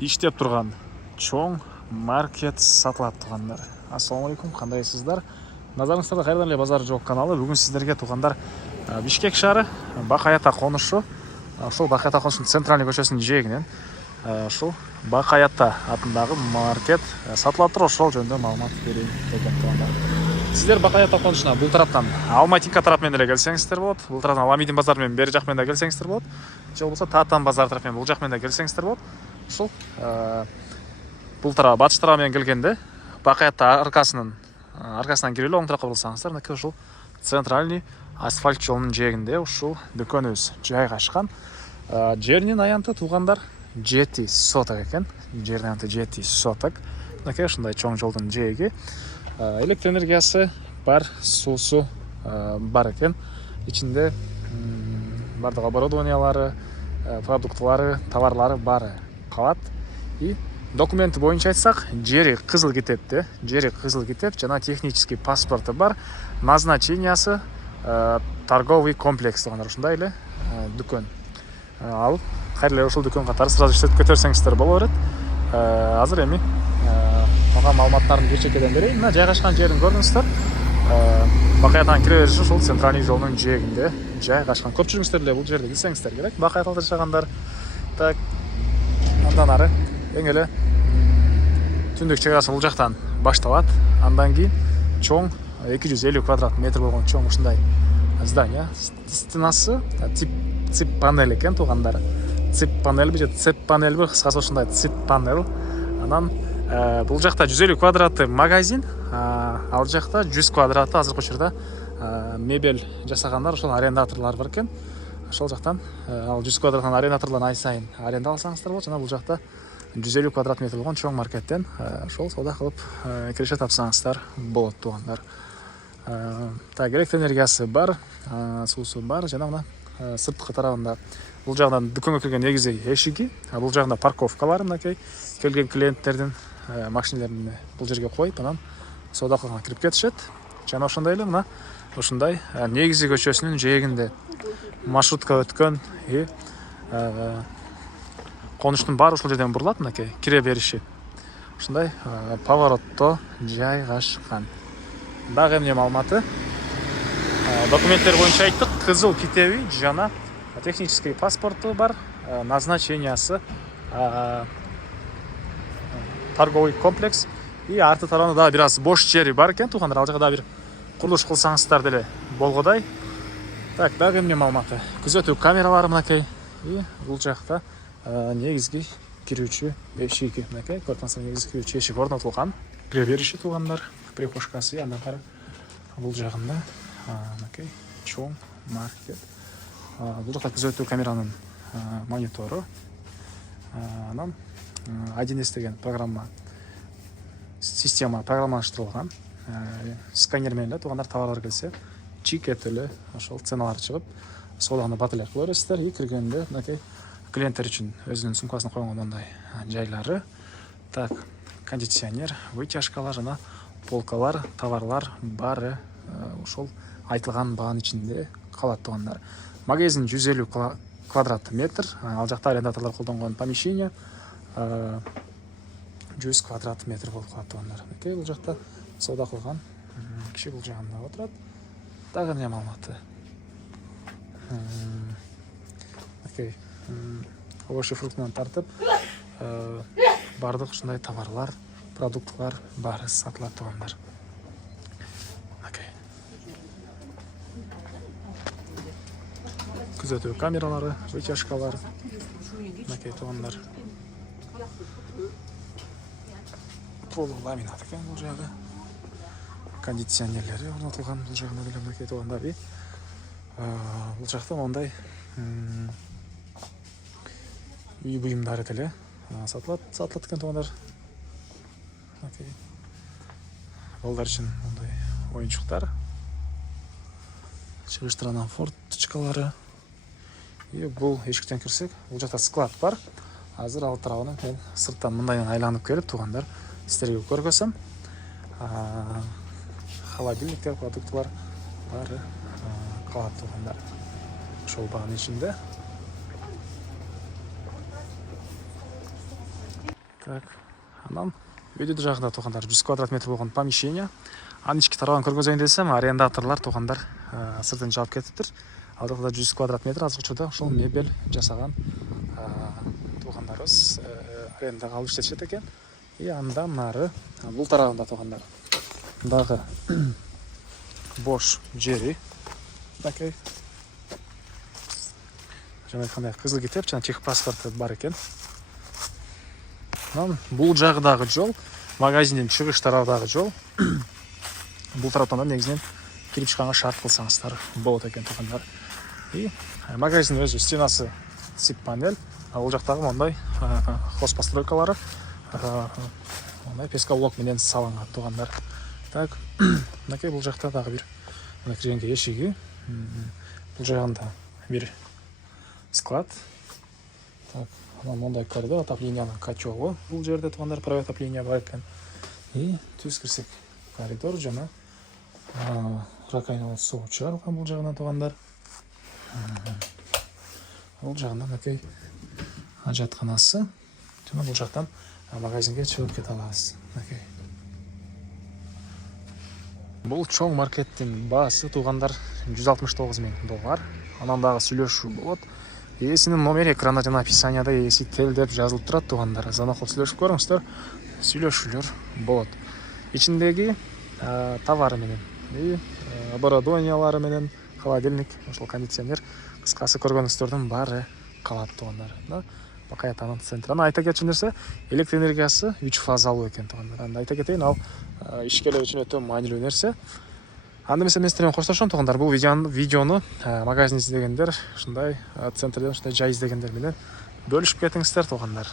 иштеп турган чоң маркет сатылат тугандар. Ассаламу алейкум, кандайсыздар? Назарыңыздарда кайрадан эле Базар Жок каналы. Бүгүн сиздерге тугандар Бишкек шаары, Бакаята конушу. Ошол Бакаята конушунун центральный көчөсүнүн жээгинен ушул Бакаята атындагы маркет сатылат туруп, ошол жөнүндө маалымат берейин деген тугандар. Сиздер Бакаята конушуна бул тараптан Алматинка тарап менен эле келсеңиздер болот. Бул тараптан Аламидин базар менен бери жак менен да келсеңиздер болот. Же болбосо Татан базар тарап менен бул жак менен да келсеңиздер болот. Ушул бул тарап батыш тарабы менен келгенде Бакаята аркасынан кирип эле оң тарапка бурсаңыздар, мынакей ушул центральный асфальт жолунун жээгинде ушул дүкөнүбүз жайгашкан. Жеринин аянты туугандар 7 соток экен. Жеринин аянты 7 соток. Мынакей ушундай чоң жолдун жээги. Электр энергиясы бар, суусу бар экен. Ичинде бардык оборудованиялары, продуктлары, товарлары бары калат. И документи боюнча айтсак, жери кызыл китепте, жана технический паспорты бар, назначениясы торговый комплекс дегендер ушундай эле дүкөн. Ал кайра эле ушул дүкөн катары сразу иштетип кетирсеңиздер боло берет. Азыр эми мага маалыматтарын бир чекеден берейин. Мына жайгашкан жерин көрдүңүздөр. Бакаятан кире бериши ушул центральный жолдун жээгинде жайгашкан. Көпчүлүгүңүздөр эле бул жерде билсеңиздер керек. Бакаятада жашагандар. Так, андан ары эң эле түндүк чек арасы бул жактан башталат. Андан кийин чоң 250 квадрат метр болгон чоң ушундай здание. Стенасы цип панель экен туугандар. Цип панель же цеп панель кыскасы ушундай цип панель. Анан бул жакта 150 квадраты магазин, ал жакта 100 квадраты азыркы учурда мебель жасагандар, ошол арендаторлор бар экен. Ошол жактан ал 100 квадраттан арендаторлордон ай сайын аренда алсаңыздар болот. Жана бул жакта 150 квадрат метр болгон чоң маркеттен ошол соода кылып киреше тапсаңыздар болот туугандар. Так, электр энергиясы бар, суусу бар, жана мына сырткы тарабында бул жагынан дүкөнгө кирген негизи эшиги, бул жагында парковкалар, мынакей келген клиенттердин машиналарын бул жерге коюп, анан соода кылганга кирип кетишет. Жана ошондой эле мына ушундай негизи көчөсүнүн жээгинде маршрутка өткөн конуштун баары ушул жерден бурулат, мынакей кире бериши. Ушундай поворотто жайгашкан. Дагы эмне маалыматы? Документтер боюнча айттык, кызыл китеби жана технический паспорту бар, назначениясы торговый комплекс. И арты тарабында дагы бир аз бош жери бар экен туугандар. Ал жака дагы бир курулуш кылсаңыздар деле болгодай. Так, дагы эмне маалыматы? Күзөтүү камералары мынакей. И бул жакта негизги кирүүчү эшиги, мынакей көрсөңүздөр негизги кирүүчү эшик орнотулган. Кире бериши туугандар, прихожкасы андан ары бул жагында мынакей чоң маркет. Бул жакта күзөтүү камеранын монитору. Анан 1С деген программа система программалаштырылган. Сканер менен эле туугандар товарлар келсе, чик этип эле ошол ценалар чыгып, сооданы бат эле кыла бересиздер. И киргенде мынакей клиенттер үчүн өзүнүн сумкасына койгон мындай жайлары. Так, кондиционер, вытяжкалар жана полкалар, товарлар баары ошол айтылган баанын ичинде калат туугандар. Магазин 150 квадрат метр, ал жакта арендаторлор колдонгон помещение 100 квадрат метр болуп калат туугандар. Мынакей бул жакта соода кылган киши бул жагында отурат. Дагы эмне маалыматы? Мынакей овощи фруктунан тартып бардык ушундай товарлар, продуктлар баары сатылат туугандар. Мынакей күзөтүү камералары, вытяжкалар, мынакей туугандар. Ламинат экен бул жагы. Кондиционерлери орнотулган бул жагында деле мынакей туугандар. Бул жакта мондай үй буюмдары деле сатылат экен туугандар. Мынакей балдар үчүн мондай оюнчуктар. Чыгыштырган форточкалары. И бул эшиктен кирсек, бул жакта склад бар. Азыр ал тарабынан мен сырттан мындайдан айланып келип туугандар сиздерге көргөзөм. Холодильниктер, продуктлар баары калат туугандар. Ошол баанын ичинде Так, анан өйдөдү жагында туугандар 100 квадрат метр болгон помещение. Анын ички тарабын көргөзөйүн десем, арендаторлор туугандар сыртын жаап кетиптир. Ал жакта 100 квадрат метр азыркы учурда ошол мебель жасаган туугандарыбыз арендага алып иштешет экен. И андан нары бул тарабында туугандар дагы бош жери. Такой. Жана айткандай кызыл китеп жана техпаспорт бар экен. Анан бул жагдагы жол, магазиндин чыгыш тарабындагы жол. Бул тараптан да негизинен кирип чыкканга шарт кылсаңыздар болот экен туугандар. И магазин өзү стенасы тип панель, ал жактагы мондай хозпостройкалары мондай пескоблок менен салынган туугандар. Так, мынакей бул жакта дагы бир киргенге эшиги. Бул жагында бир склад. Так, анан мондай коридор, отоплениянын котелу бул жерде туугандар, провод отопления бар экен. И түз кирсек коридор жана раковина суу чыгарылган бул жагынан туугандар. Бул жагында мынакей ажатканасы. Жана бул жактан магазинге чыгып кете алабыз. Мынакей. Бул чоң маркеттин баасы туугандар $169,000. Анан дагы сүйлөшүү болот. Ээсинин номери экранда жана описанияда ээси тел деп жазылып турат туугандар. Звонок кылып сүйлөшүп көрүңүздөр. Сүйлөшүүлөр болот. Ичиндеги товары менен и оборудованиялары менен холодильник, ошол кондиционер, кыскасы көргөнүңүздөрдүн баары калат туугандар. Бакаятанын центринен айта кетчү нерсе, электр энергиясы 3 фазалуу экен туугандар. Анда айта кетейин, ал ишкерлер үчүн өтө маанилүү нерсе. Анда эмесе мен сиздер менен коштошом туугандар. Бул видеону магазин издегендер, ушундай центрден ушундай жай издегендер менен бөлүшүп кетиңиздер туугандар.